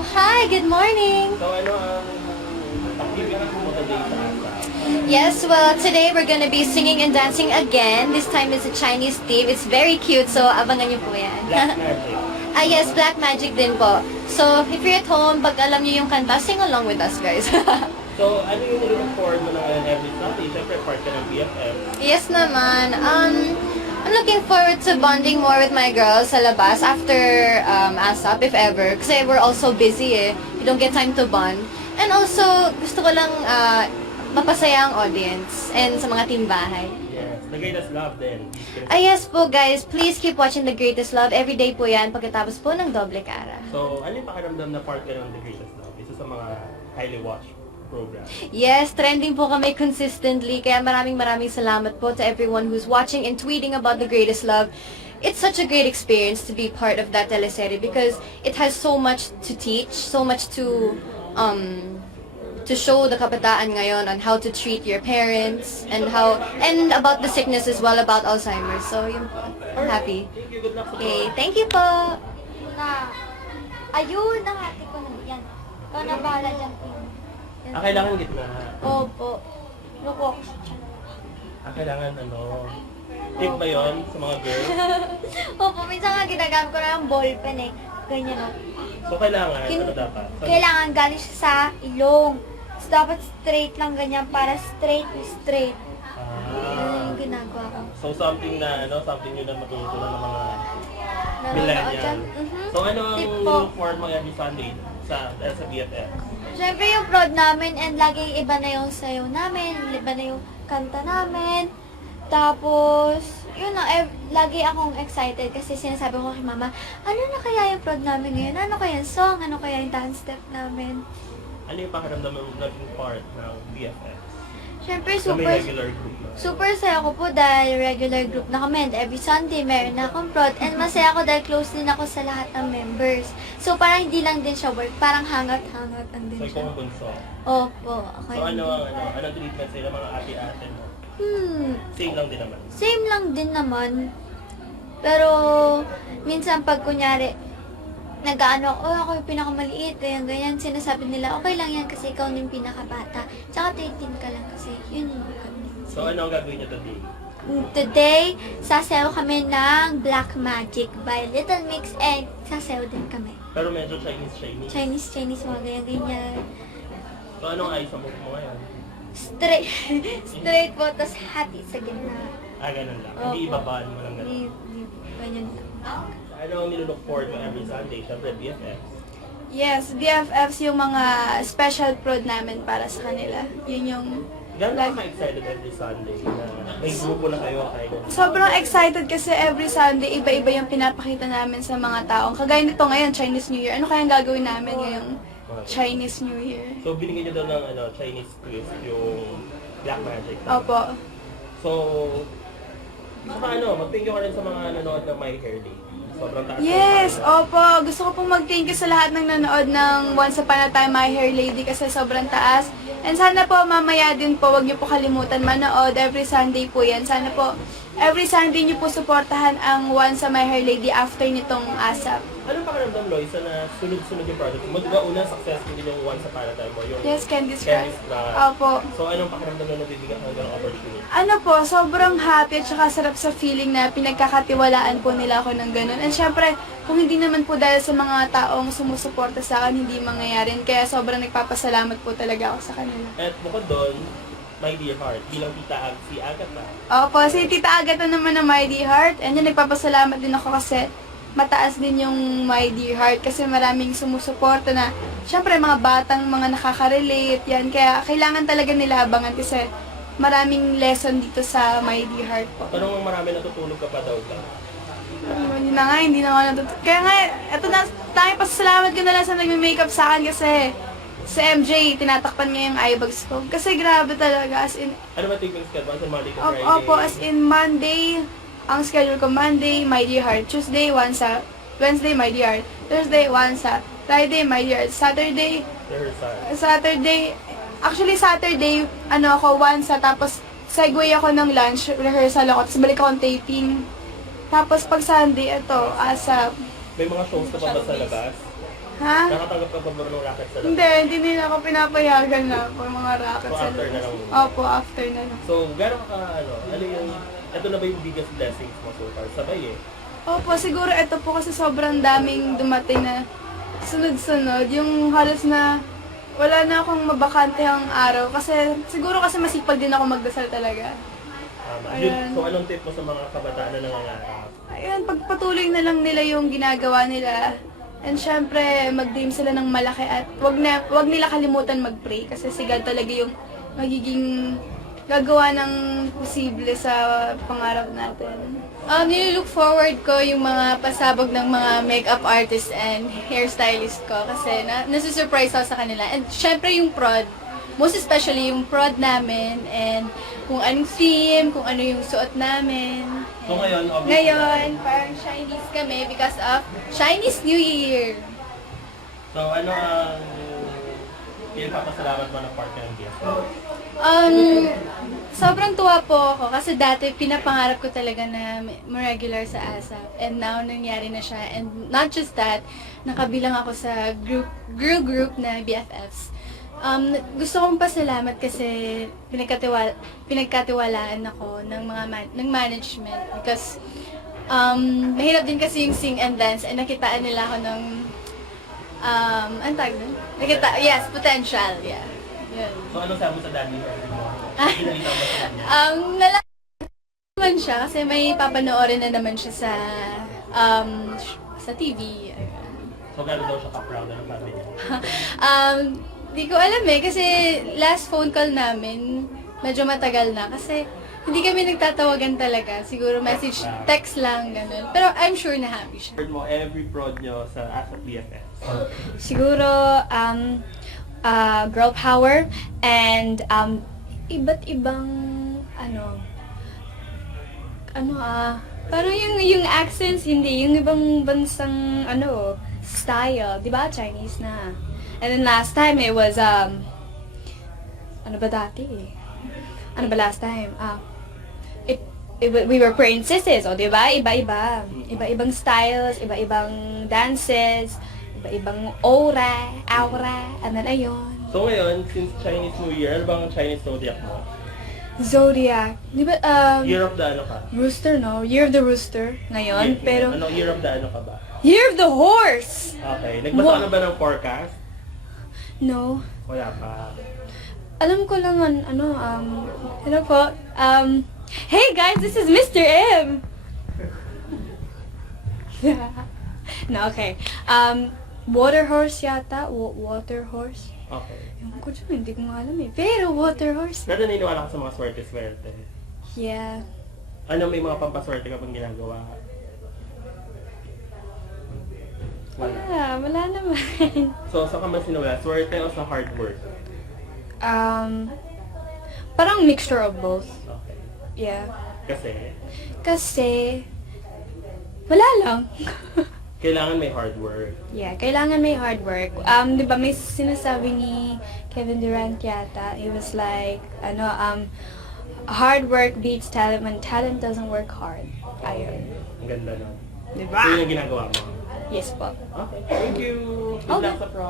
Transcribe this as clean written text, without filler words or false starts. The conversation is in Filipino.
Hi, good morning. So ano ang activity mo today sa ASA? Yes, well, today we're gonna be singing and dancing again. This time is a Chinese theme. It's very cute, so abangan niyo po yan. Black Magic. Yes, Black Magic din po. So, if you're at home, pag alam niyo yung kanta, sing along with us, guys. So ano yung nilook forward mo na ngayon every Sunday? Siyempre part ka ng BFF. Yes naman. I'm looking forward to bonding more with my girls sa labas after ASAP, if ever. Kasi we're all so busy eh. We don't get time to bond. And also, gusto ko lang mapasaya ang audience and sa mga team bahay. Yes, The Greatest Love din. Yes po guys, please keep watching The Greatest Love. Every day po yan pagkatapos po ng Doble Cara. So ano yung pakiramdam na part ka ng The Greatest Love? Isa sa mga highly watched program. Yes, trending po kami consistently. Kaya maraming salamat po to everyone who's watching and tweeting about The Greatest Love. It's such a great experience to be part of that teleserye because it has so much to teach, so much to show the kabataan ngayon on how to treat your parents and about the sickness as well, about Alzheimer's. So yun po. I'm happy. Thank you, good luck sa Okay, thank you po. Na, ayun, nahati ko na yan. Ikaw na bahala dyan. kailangan gitna. Opo. Loko ako sa tiyan. Kailangan tip ba yun sa mga girls? Opo, minsan nga ginagamit ko na ng ballpen eh. Ganyan o. So kailangan, ano dapat? Kailangan galing siya sa ilong. So, dapat straight lang ganyan para straight. Ganyan Ah, yung ginagawa ko. so something na something yun na matutunan ng mga Nanonood millennial. dyan. So ano ang Tip po. look forward mo every Sunday sa BFF? Siyempre yung prod namin and laging iba na yung sayaw namin, iba na yung kanta namin. Tapos, yun na, lagi akong excited kasi sinasabi ko kay mama, ano na kaya yung prod namin ngayon? Ano kaya yung song? Ano kaya yung dance step namin? Ano yung pakiramdam mo naging part ng BFF? Siyempre, Na may super, regular group na. super saya ko po dahil regular group na kami and every Sunday meron na akong prod and masaya ko dahil close din ako sa lahat ng members. So, parang hindi lang din siya work, parang hangout-hangout lang din So siya. ikaw ang bunso. Opo, ako So yun. anong treatment sila mga ate-ate mo? Same lang din naman. Same lang din naman. Pero, minsan pag kunyari, nag-ano, ako yung pinakamaliit, ganyan, sinasabi nila, okay lang yan kasi ikaw na yung pinakabata. Tsaka 13 ka lang kasi, yun yung kami. So ano ang gagawin niyo today? Today, sasayaw kami ng Black Magic by Little Mix and sasayaw din kami. Pero medyo Chinese. Chinese, mga ganyan. So anong ayos ang move mo ngayon? Straight, straight po, tas hati sa gitna. Ganun lang. Opo. Hindi ibabaan mo lang ganun. Ganyan lang. Ano ang nilook forward mo every Sunday? Siyempre BFF. Yes, BFFs yung mga special prod namin para sa kanila. Yun yung Gano'n ka excited every Sunday na may grupo na kayo kayo? sobrang excited kasi every Sunday iba-iba yung pinapakita namin sa mga taong. Kagaya nito ngayon, Chinese New Year. Ano kayang gagawin namin ngayong Chinese New Year? So binigyan niyo daw ng Chinese twist yung Black Magic. Opo. So, saka mag-thank you ka rin sa mga nanonood ng My Hair Lady. Sobrang taas. Yes, opo. Gusto ko pong mag-thank you sa lahat ng nanood ng Once Upon a Time My Hair Lady kasi sobrang taas. And sana po mamaya din po, wag niyo po kalimutan manood. Every Sunday po yan. Sana po, every Sunday niyo po suportahan ang Once a My Hair Lady after nitong ASAP. Anong pakiramdam, Loisa, na sunod-sunod yung project? Magkauna successful din yung Once Upon a Time mo, yung Yes, Candy's Crush. Candy's Crush. Opo. So anong pakiramdam na nabibigyan ka ng opportunity? Ano po, sobrang happy at saka sarap sa feeling na pinagkakatiwalaan po nila ako ng ganun. And syempre, kung hindi naman po dahil sa mga taong sumusuporta sa akin, hindi mangyayari. Kaya sobrang nagpapasalamat po talaga ako sa kanila. At bukod doon, My Dear Heart, bilang tita si Agatha. Opo, si Tita Agatha naman ng My Dear Heart. And yun, nagpapasalamat din ako kasi mataas din yung My Dear Heart kasi maraming sumusuporta na syempre mga batang mga nakaka-relate yan. Kaya kailangan talaga nila abangan kasi maraming lesson dito sa My Dear Heart po. Pero marami natutulog ka pa daw ba? Hindi na nga, hindi na nga natutulog. Kaya nga, eto na, tayong pasasalamat ko na lang sa nagme-makeup sa akin kasi si MJ, tinatakpan niya yung eyebags ko. Kasi grabe talaga, as in, Ano ba taping schedule? Sa Monday to Friday? opo, as in Monday, ang schedule ko Monday, My Dear Heart. Tuesday, Wansa. Wednesday, My Dear Heart. Thursday, Wansa. Friday, My Dear Heart. Saturday, actually Saturday, ako, Wansa. Tapos, segue ako ng lunch, rehearsal ako. Tapos balik ako ng taping. Tapos pag Sunday, ito, ASAP. May mga shows na pa ba sa labas? Ha? Nakatanggap ka ba ba ng racket sa labas? Hindi nila ako pinapayagan na po mga racket So, sa after na labas. lang muna? Opo, after na lang. So, gano'n ka, ano yung, ito na ba yung biggest blessings mo so far? Sabay eh. Opo, siguro ito po kasi sobrang daming dumating na sunod-sunod. Yung halos na wala na akong mabakante ang araw. Kasi siguro kasi masipag din ako magdasal talaga. Tama. Ayan. So, anong tip mo sa mga kabataan na nangangarap? Ayun, pagpatuloy na lang nila yung ginagawa nila. And syempre, mag-dream sila ng malaki at wag nila kalimutan mag-pray kasi si God talaga yung magiging gagawa ng posible sa pangarap natin. Nilook forward ko yung mga pasabog ng mga makeup artist and hairstylist ko kasi nasusurprise ako sa kanila. And syempre yung prod, most especially yung prod namin and kung anong theme, kung ano yung suot namin. So, ngayon, obviously, Ngayon, parang Chinese kami because of Chinese New Year. So, ano ang pinapasalamat mo na part ng BFF? Sobrang tuwa po ako kasi dati pinapangarap ko talaga na ma-regular sa ASAP and now nangyari na siya and not just that, nakabilang ako sa girl group na BFFs. Gusto kong pasalamat kasi pinagkatiwalaan ako ng mga ng management because mahirap din kasi yung sing and dance and nakitaan nila ako ng ang tawag nun? Yes, potential, yeah. Yun. So, anong sabi mo sa daddy mo? Pinalita mo sa kanya? Nalaman naman siya kasi may papanoorin na naman siya sa TV. So, gano'n daw siya ka-proud ng family niya? Di ko alam eh kasi last phone call namin medyo matagal na kasi hindi kami nagtatawagan talaga. Siguro message, text lang, ganun. Pero I'm sure na happy siya. Heard mo every prod nyo sa ASAP BFF. Siguro, girl power and iba't ibang parang yung accents, hindi, yung ibang bansang style, di ba? Chinese na. And then last time it was, ano ba dati? Ano ba last time? We were princesses, o di ba? Iba-iba. Iba-ibang styles, iba-ibang dances, iba-ibang aura, and then ayun. So, ngayon, since Chinese New Year, ano bang Chinese zodiac mo? Zodiac. Di ba, Year of the ano ka? Rooster, no? Year of the Rooster ngayon, pero Ano, year of the ano ka ba? Year of the Horse! Okay. Nagbasa ka na ba ng forecast? No. Wala pa. Alam ko lang, hello po, hey guys, this is Mr. M! No, okay. Water horse yata? Water horse? Okay. Yung ko dyan, hindi ko nga alam eh. Pero water horse. Pero naniniwala ka sa mga swerte-swerte. Yeah. Ano, may mga pampaswerte ka bang ginagawa? Wala naman. So, saan ka mas sinawala? Swerte o sa hard work? Parang mixture of both. Okay. Yeah. Kasi, Kasi, wala lang. kailangan may hard work. Yeah, kailangan may hard work. Di ba may sinasabi ni Kevin Durant yata, he was like, hard work beats talent when talent doesn't work hard. Ayun. Ang ganda nun. Di ba? So, yun yung ginagawa mo. Yes po. Okay. Thank you. Good luck sa pro.